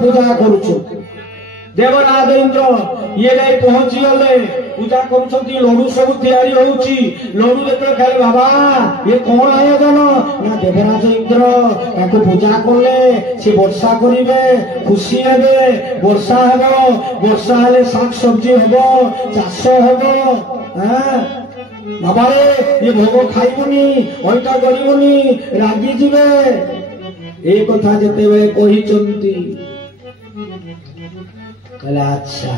पूजा करुछु देवराज इंद्र ये जाई पहुंची गले पूजा करूछंती लड्डू सब तैयारी होउची लड्डू जेते खाली बाबा ये कोन आयोजन ना देवराज इंद्र ताको पूजा करले से वर्षा करिवे खुशी हेबे वर्षा हेबो वर्षा हेले शाक सब्जी हेबो चाष हेबो हां बाबा रे ये भोग खाइबुनी ओइटा करिबुनी रागी जिवे ए कथा जेते वे कहिचंती कहले अच्छा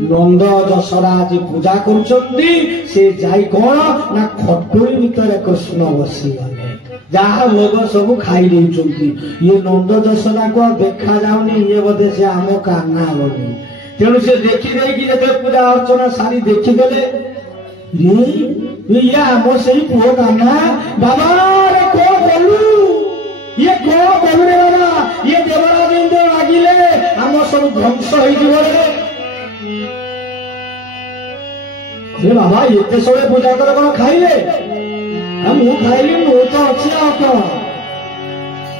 नंद दशरा जी पूजा करुचंती से जाई कोन ना खटुरी भितर कृष्ण बसी गले जहा लोग सब खाई देउचंती ये नंद दशरा को देखा जाउनी ये बोधे से आमो कान्ना बोली तेणु से देखि देई कि जते पूजा अर्चना सारी देखि देले रे ये आमो सही पुओ कान्ना बाबा रे को बोलू ये को बोलू रे बाबा ये देवराज इंद्र लागिले आमो सब ध्वंस होई जिवो रे बाबा ये सबे पूजा कर कोन खाइले हम मु खाइली मु तो अछि आको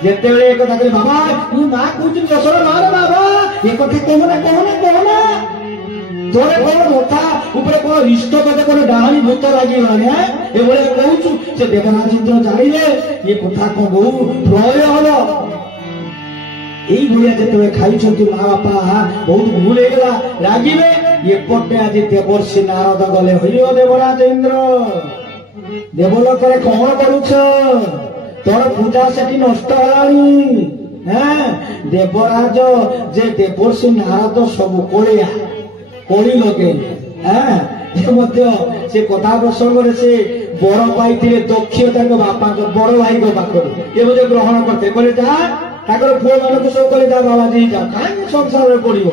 जेते बेले एक कथा करे बाबा तू ना कुछ दशरा मारे बाबा ये कथा कोना तोरे कोन मोथा ऊपर कोन रिष्ट कते कोन डाहानी भूत लागी गलाने ए बोले कहूछु से देवराज इंद्र जाइले ये कथा को बहु प्रलय हलो एई भलिया जेते खाइ छथि मां बापा बहुत भूल हे गला रागिबे ये पटे आज देवर्षि नारद गले होइयो देवराज इंद्र देवलोक रे कोन करूछ तोर पूजा सेठी नष्ट हलानी हैं देवराज जे देवर्षि नारद सब कोलिया कोली लगे हैं ये मध्य से कथा प्रसंग रे से बड़ पाइथिले दक्षता को बापा को बड़ भाई को पाखर ये मध्य ग्रहण करते बोले जा ताकर पुओ मानको सब कहले जा बाबा जी जा काई संसार रे पड़िबो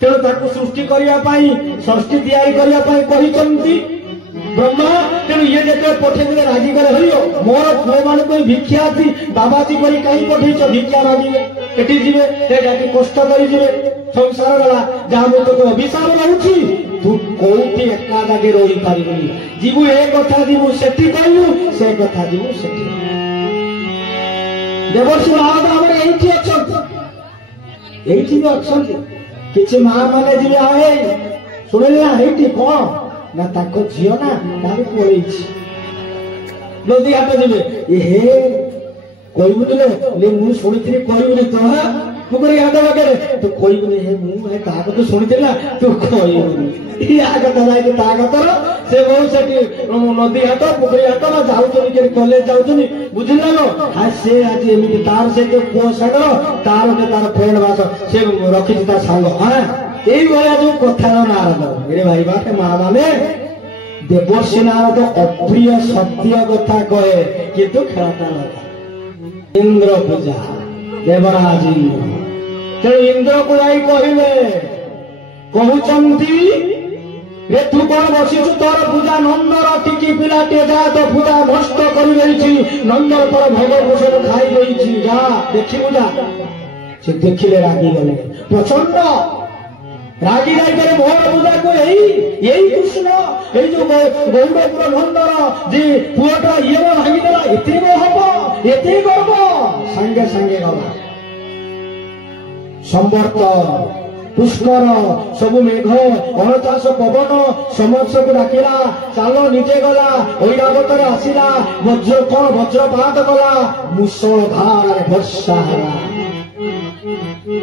तेणु ताको सृष्टि करिया पाई सृष्टि तैयारी करिया पाई कहिचंती ब्रह्मा तेणु ये जेते पठेइले राजी करे हरियो मोर पुओ मानको भिक्षा थी बाबाजी करी काई पठेइछ भिक्षा मागिले एठी जिवे ते जाके कष्ट करी जिवे संसार वाला जा मु तो अभिशाप रहउची तू कोठी एका जागे रही पारिबनी जीवु ए कथा जीवु सेठी कहलु से कथा जीवु सेठी देवर्षि नारद हमरे एठी अछंती किछि मां माने जिवे आए सुनिला एठी कोन ना ताको झियो ना तारे पळेछि नदी हाट जिवे ए हे कोइबुले ले मु सुनिथिनि कोइबुले तो मु करी याद वगैरे तो कोइबुले हे मु हे ताको तो सुनिथिला तू कोइबुले या कथा लाइ ता कथर से बहु सेठी नदी हाट पुखरी हाट ना जाउचनी के कॉलेज जाउचनी बुझिला नो हा से आज एमिति तार से तो को सागर तार के तार फ्रेंड बास से रखिछि ता संग हां एई भलिया जो कथा नारद रे भाई बाटे मां माने देवर्षि नारद अप्रिय सत्य कथा कहे किंतु खेलता लगा इंद्र पूजा देवराज इंद्र ते इंद्र को जाई कहिले कहउचंती रे तू कोन बसिछु तोर पूजा नंदर टिकी पिलाटे जा तो पूजा नष्ट करि देछि नंदर पर भोग पोषण खाई देछि जा देखिबु जा से देखिले रागी गले प्रचंड रागी जाई करे मोर पूजा को यही कृष्ण ए जो गौड़पुर नंदर जे पुआटा ये भागी देला एते गो हबो एते गर्व संगे संगे गला संवर्त पुष्कर सबु मेघ अणचाश पवन समस्त को डाकिला चालो निजे गला ओइरावतर आसिला वज्र कोन वज्रपात गला मुसलधार वर्षा हला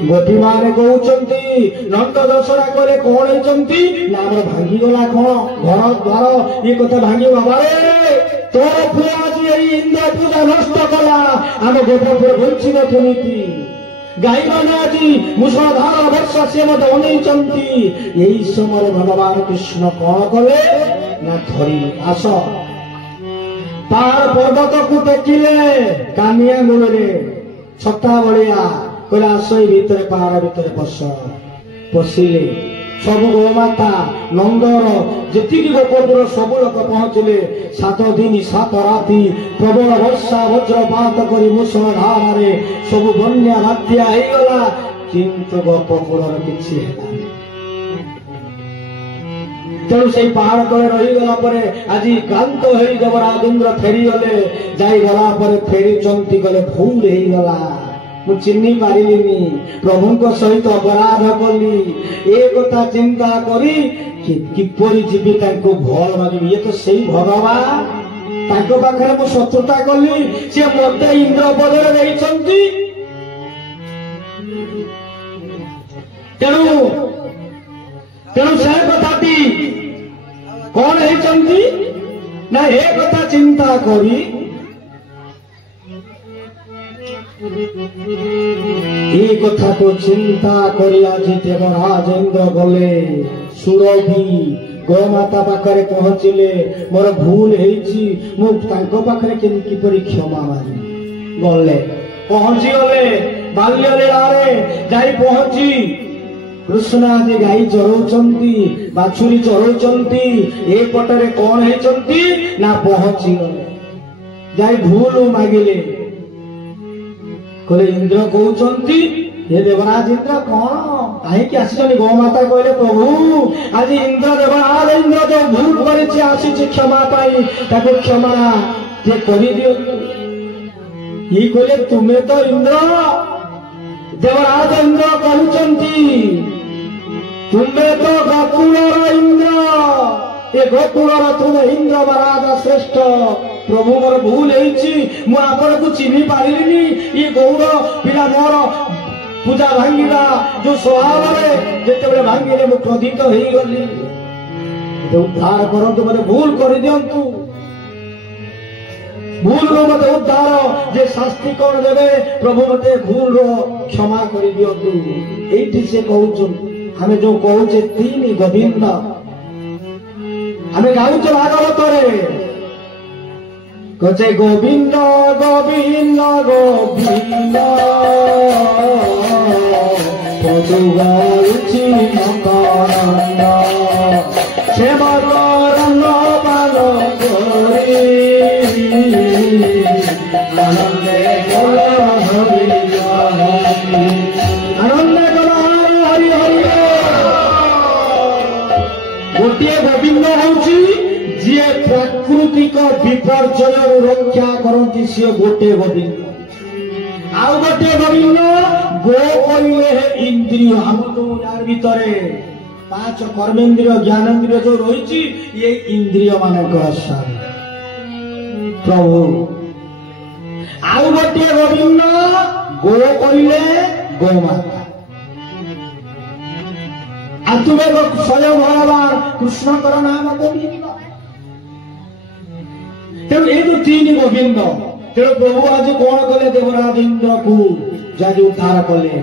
गोपी माने कहउचंती नंद दशरा करे कोन हेचंती नाम भांगी गला कोन घर द्वार ये कथा भांगी बाबा रे तोर पुआ आज एई इंद्र पूजा नष्ट कला आम गोपपुर वंचित केमिति गाई माने आज मुसलधार वर्षा से मत अनेचंती यही समय भगवान कृष्ण कोन कले ना धरी आस पहाड़ पर्वत को टेकिले कानिया गुणरे छता बलिया कहले आस भीतर पहाड़ भीतर बस पशिले सब गोमाता नंदर जी गोपपुर सब लोक पहुंचले 7 दिन 7 राति प्रबल वर्षा वज्रपात कर मुसलधार सब बन्या बात्या होगला किंतु गोपपुर किसी तेणु से पहाड़ तले रहीगला आज क्लांत हो देवराज इंद्र फेरी गले जाई गला फेरी चंती गले भूल हो गला मु चिन्नी पारिलिनी प्रभु को सहित अपराध कली ए कथा चिंता करी किपरि जीवी ताको भल मागिबी ये तो सही भगवान ताको पाखरे मु शत्रुता कली से मते इंद्र पदरे देइछंती तेणु तेणु से कथाटी कौन है ना ए कथा चिंता करी ए कथा को चिंता करी आज देवराज इंद्र गले सुरभि गोमाता पाखरे पहुंचले मोर भूल हेची मु तांको पाखरे किपरि क्षमा मागी गले पहुंची गले बाल्य लीलारे जाई पहुंची कृष्ण आदि गाई चरौचंती बाछुरी चरौचंती ए पटरे कौन हेचंती ना पहुंची गले जाई भूल मागिले कहले इंद्र कहउचंती हे देवराज इंद्र कौन कहीं आसी गोमाता कहले प्रभु आज इंद्र देवराज इंद्र जो भूल कर आसी क्षमा पाई ताको क्षमा जे करि दियो ये कहले तुम्हें तो इंद्र देवराज इंद्र कहउचंती तुम्हें तो गोकुलर इंद्र ए गोकुलर तुम इंद्र महाराज श्रेष्ठ प्रभु मोर भूल मु आपण को चिन्ह पारिनी ये गौर पिला मोर पूजा भांगा जो स्वभाव जिते भांगे मु क्रोधित हो गली उद्धार करतु मत भूल कर दिंतु भूल रो मत उद्धार जे शास्ति कौन देवे प्रभु मत भूल रो क्षमा कर दिंतु ये से कहूँ हमें जो कहूचे तीन गोविंद हमें गाँच भागवत कचे गोविंद गोविंद गोविंद प्रभु गाउछि नंदनंद सेवक रंग पाल गोरी आनंदे बोल हरि हरि आनंदे बोल हरि हरि गोटे गोविंद होउछि जी प्राकृतिक विपर्यय रक्षा करती सी गोटे गोविंद आउ गोटे गोविंद गो कहले इंद्रिय हम तो यार भितर पांच कर्मेन्द्रिय ज्ञानेन्द्रिय जो रही ये इंद्रिय मान प्रभु आउ गोटे गोविंद गो कहले गोमाता आ तुम्हें स्वयं भगवान कृष्ण कर नाम गोविंद तेणु ये जो तीन गोविंद तेणु प्रभु आज कौन कले देवराज इंद्र को जारी उद्धार कले।